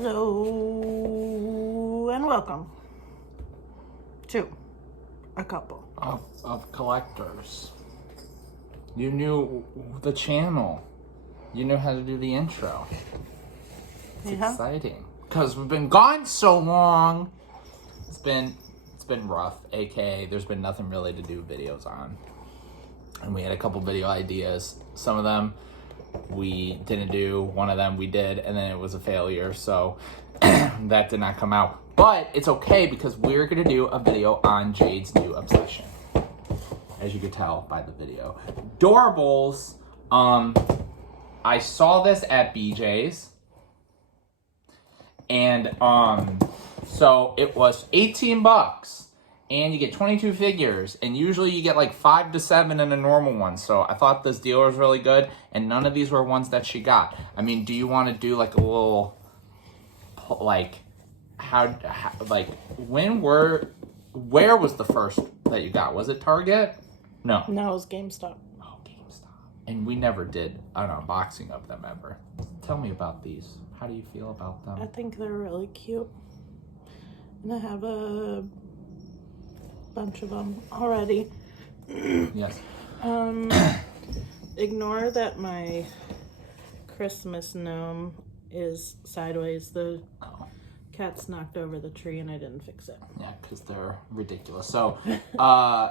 Hello and welcome to a couple of collectors. You knew the channel. You knew how to do the intro. It's exciting because we've been gone so long. It's been rough. AKA, there's been nothing really to do videos on, and we had a couple video ideas. Some of them we didn't do. One of them we did, and then it was a failure. So that did not come out. But it's okay because we're gonna do a video on Jade's new obsession, as you could tell by the video. Doorables. I saw this at BJ's, and so it was 18 bucks, and you get 22 figures, and usually you get like 5 to 7 in a normal one. So I thought this deal was really good, and none of these were ones that she got. I mean, do you want to do like a little, like, where was the first that you got? Was it Target? No. No, it was GameStop. Oh, GameStop. And we never did an unboxing of them ever. Tell me about these. How do you feel about them? I think they're really cute. And I have a bunch of them already. Yes. Ignore that my Christmas gnome is sideways. The cat's knocked over the tree and I didn't fix it. Yeah, because they're ridiculous. So,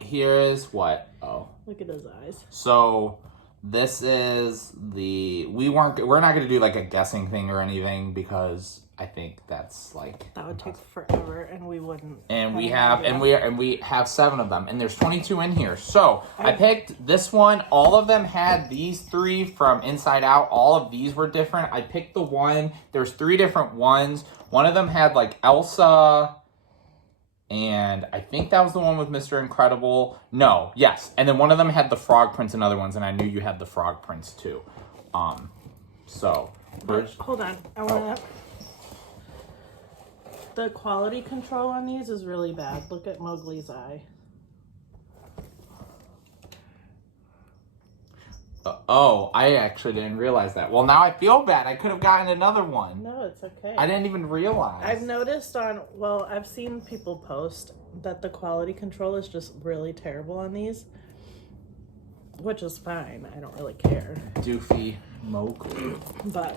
here's what. Oh. Look at his eyes. So, this is the... We're not going to do, like, a guessing thing or anything because I think that's, like... That would take forever and we wouldn't. And we have 7 of them. And there's 22 in here. So, I picked this one. All of them had these 3 from Inside Out. All of these were different. I picked the one. There's 3 different ones. One of them had, like, Elsa... And I think that was the one with Mr. Incredible. No, yes. And then one of them had the Frog Prince and other ones, and I knew you had the Frog Prince too. So. Hold on. I want to... The quality control on these is really bad. Look at Mowgli's eye. I actually didn't realize that. Well, now I feel bad. I could have gotten another one. No, it's okay. I didn't even realize. I've noticed I've seen people post that the quality control is just really terrible on these, which is fine. I don't really care. Doofy Mowgli. But,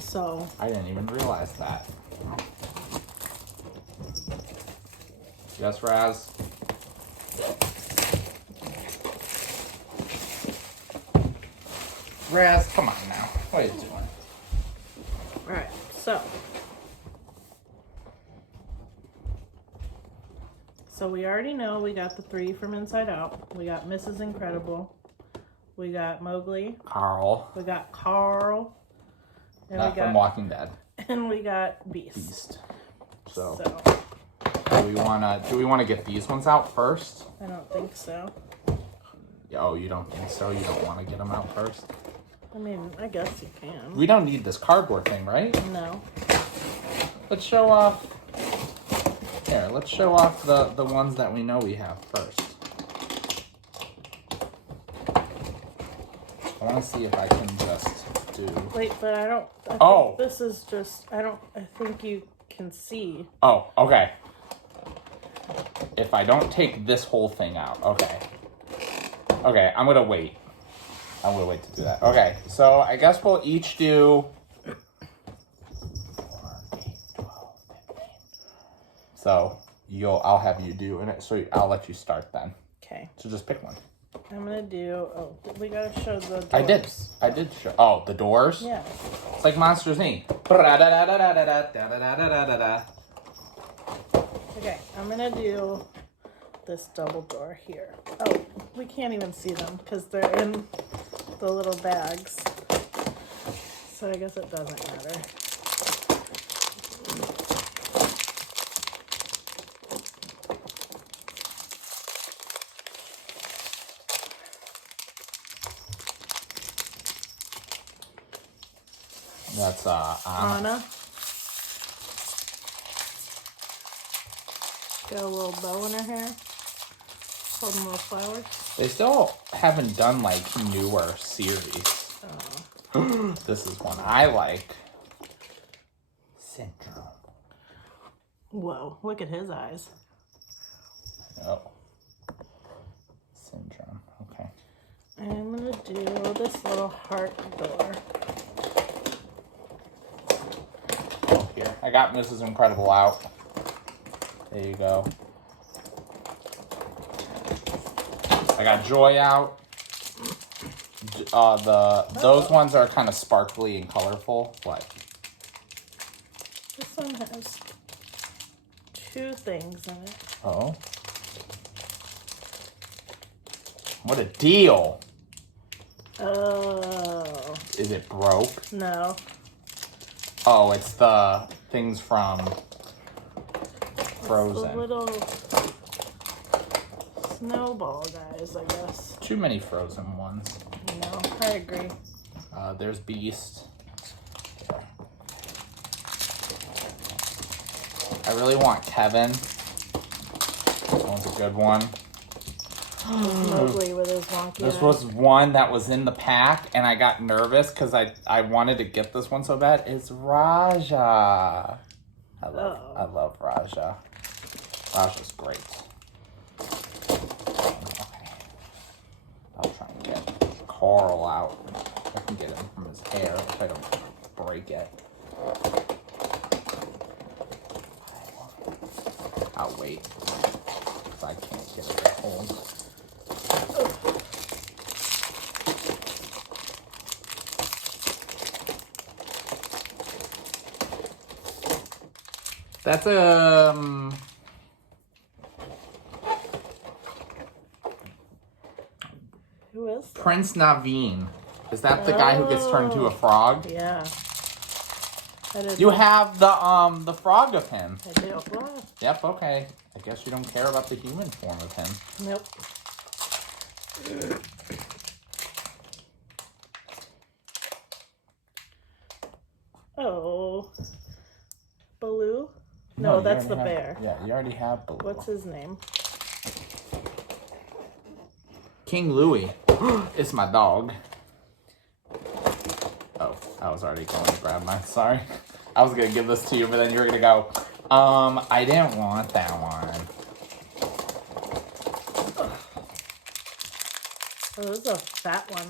so. I didn't even realize that. Yes, Raz? Raz, come on now. What are you doing? Alright, so we already know we got the 3 from Inside Out. We got Mrs. Incredible. We got Mowgli. Carl. We got Carl. And Not from Walking Dead. And we got Beast. So. Do we wanna get these ones out first? I don't think so. Oh, you don't think so? You don't want to get them out first? I mean, I guess you can. We don't need this cardboard thing, right? No. Let's show off... Here, let's show off the ones that we know we have first. I want to see if I can just do... Wait, but I don't... I think this is just... I think you can see. Oh, okay. If I don't take this whole thing out, okay. Okay, I'm gonna wait. I'm gonna wait to do that. Okay, so I guess we'll each do 4, 8, 12, 15. So I'll have you do it. So I'll let you start then. Okay. So just pick one. I'm gonna do. Oh, we gotta show the doors. I did show. Oh, the doors. Yeah. It's like Monsters Inc. Okay, I'm gonna do this double door here. Oh, we can't even see them because they're in the little bags. So I guess it doesn't matter. That's Anna. Got a little bow in her hair. Holding little flowers. They still haven't done like newer series. Oh. This is one I like. Syndrome. Whoa, look at his eyes. Oh. Syndrome. Okay. I'm gonna do this little heart door. Oh, here. I got Mrs. Incredible out. There you go. I got Joy out. Those ones are kind of sparkly and colorful. What? This one has 2 things in it. Oh. What a deal. Oh. Is it broke? No. Oh, it's the things from Frozen. The little snowball guys, I guess. Too many Frozen ones. No, I agree. There's Beast. I really want Kevin. That one's a good one. Mowgli with his wonky This eyes. was one that was in the pack, and I got nervous because I wanted to get this one so bad. It's Raja. I love Raja. Raja's great. Okay. I'll try and get Carl out. I can get him from his hair if I don't break it. I'll wait. If I can't get it at home. That's Who is that? Prince Naveen. Is that the guy who gets turned into a frog? Yeah. You have the frog of him. I do. Yep, okay. I guess you don't care about the human form of him. Nope. Oh. Baloo? No, you that's the already bear. Yeah, you already have Baloo. What's his name? King Louie. It's my dog. Oh, I was already going to grab mine. Sorry. I was going to give this to you, but then you were going to go, I didn't want that one. Oh, this is a fat one.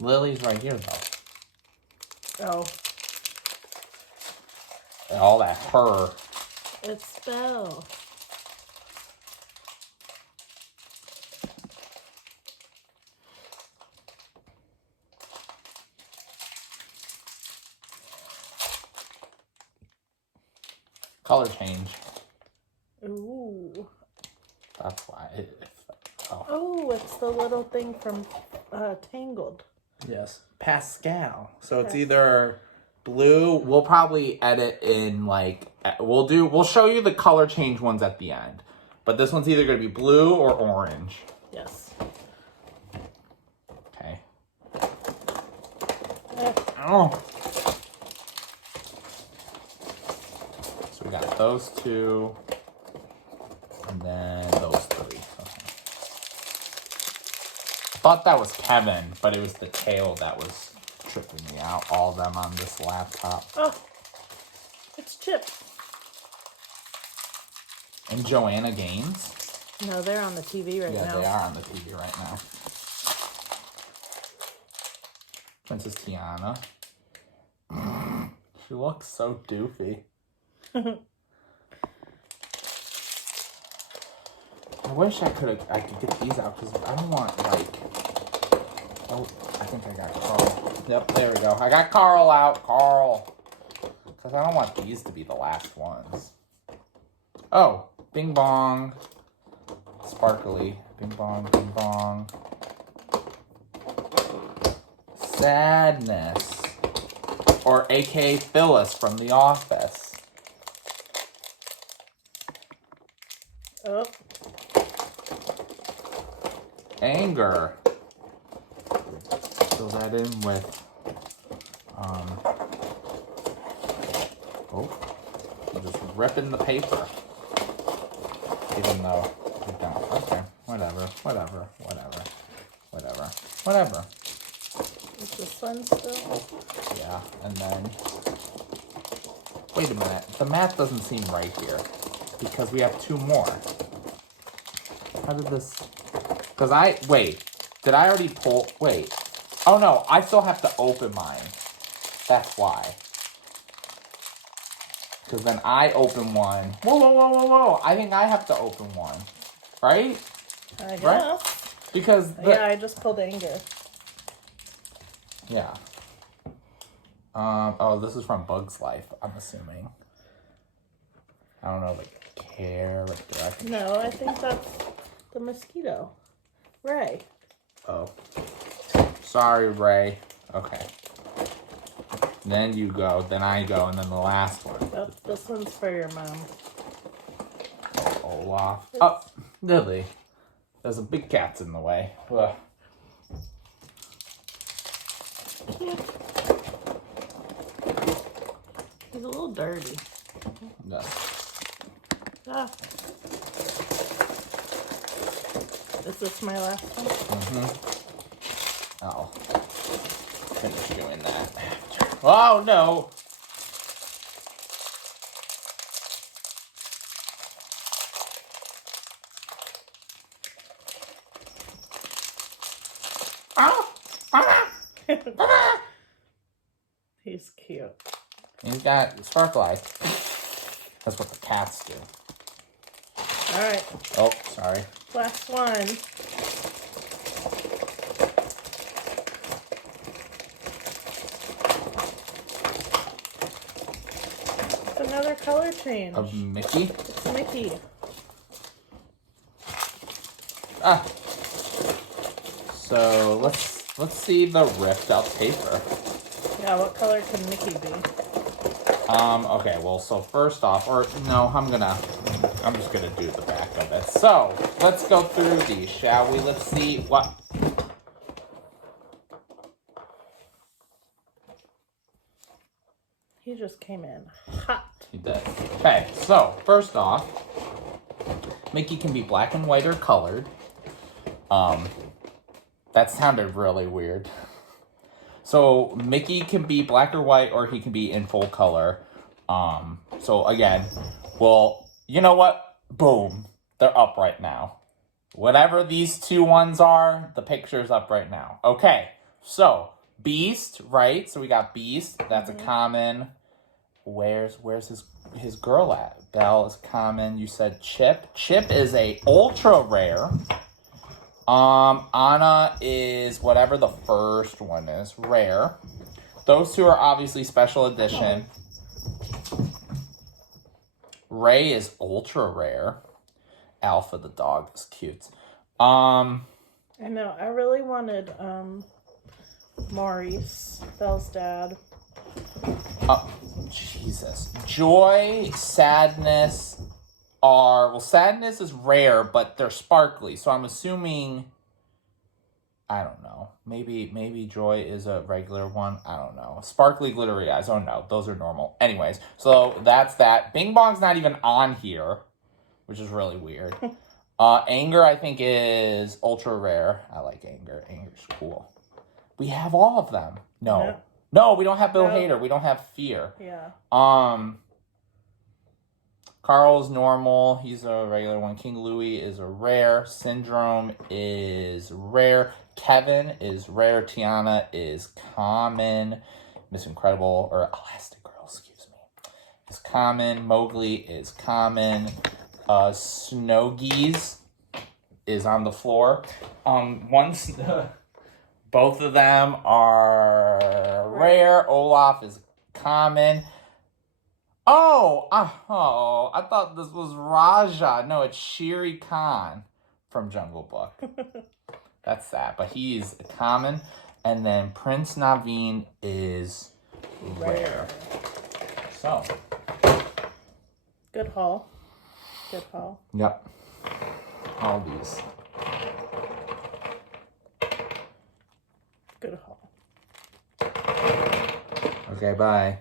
Lily's right here, though. Oh. All that fur. It's Belle. Color change. Ooh. That's why. Oh, it's the little thing from Tangled. Yes. Pascal. So it's either blue. We'll probably edit in like, we'll show you the color change ones at the end. But this one's either going to be blue or orange. Yes. Okay. Oh. So we got those two. And then those three. Okay. I thought that was Kevin, but it was the tail that was tripping me out. All of them on this laptop. Oh, it's Chip. And Joanna Gaines. No, they're on the TV right now. Yeah, they are on the TV right now. Princess Tiana. She looks so doofy. I wish I could get these out because I don't want like. Oh, I think I got Carl. Yep, there we go. I got Carl out. Carl. Because I don't want these to be the last ones. Oh, Bing Bong. Sparkly. Bing Bong, Bing Bong. Sadness. Or aka Phyllis from The Office. Oh. Anger. Fill that in with, oh, I'm just ripping the paper. Even though I don't. Okay, whatever. Is the sun still? Yeah. Yeah, and then... Wait a minute. The math doesn't seem right here. Because we have 2 more. How did this... Because wait. Did I already pull... Wait. Oh, no. I still have to open mine. That's why. Because then I open one. Whoa. I think I have to open one. Right? I guess. Right? Because... Yeah, I just pulled Anger. Yeah. Oh, this is from Bug's Life, I'm assuming. I don't know the direction. No, I think that's the mosquito. Ray. Oh. Sorry, Ray. Okay. Then you go, then I go, and then the last one. This one's for your mom. Olaf. Oh, Lily. There's a big cat's in the way. Ugh. He's a little dirty. No. Ah. Is this my last one? Mm-hmm. I'll finish doing that after. Oh, no! He's cute. He's got sparkle eyes. That's what the cats do. Alright. Oh, sorry. Last one. It's another color change. Of Mickey? It's Mickey. Ah. So let's see the ripped out paper. Yeah, what color can Mickey be? Okay, well, so first off, or no, I'm just gonna do the back of it. So, let's go through these, shall we? Let's see what... He just came in hot. He did. Okay, so, first off, Mickey can be black and white or colored. That sounded really weird. So Mickey can be black or white, or he can be in full color. So again, well, you know what? Boom. They're up right now. Whatever these 2 ones are, the picture's up right now. Okay, so Beast, right? So we got Beast. That's a common. Where's his girl at? Belle is common. You said Chip. Chip is a ultra rare. Anna is whatever the first one is, rare. Those 2 are obviously special edition. Ray is ultra rare. Alpha the dog is cute. I know. I really wanted Maurice, Belle's dad. Oh, Jesus. Joy, Sadness are... Well, Sadness is rare, but they're sparkly. So I'm assuming... I don't know. Maybe Joy is a regular one. I don't know. Sparkly, glittery eyes. Oh, no. Those are normal. Anyways, so that's that. Bing Bong's not even on here, which is really weird. Anger, I think, is ultra rare. I like Anger. Anger's cool. We have all of them. No. No, we don't have Bill Hader. We don't have Fear. Yeah. Carl's normal. He's a regular one. King Louis is a rare. Syndrome is rare. Kevin is rare. Tiana is common. Miss Incredible, or Elastic Girl, excuse me, is common. Mowgli is common. Snowgeese is on the floor. Both of them are rare. Olaf is common. Oh, I thought this was Raja. No, it's Shere Khan from Jungle Book. That's that, but he's common. And then Prince Naveen is rare. So. Good haul. Good haul. Yep. All these. Good haul. Okay, bye.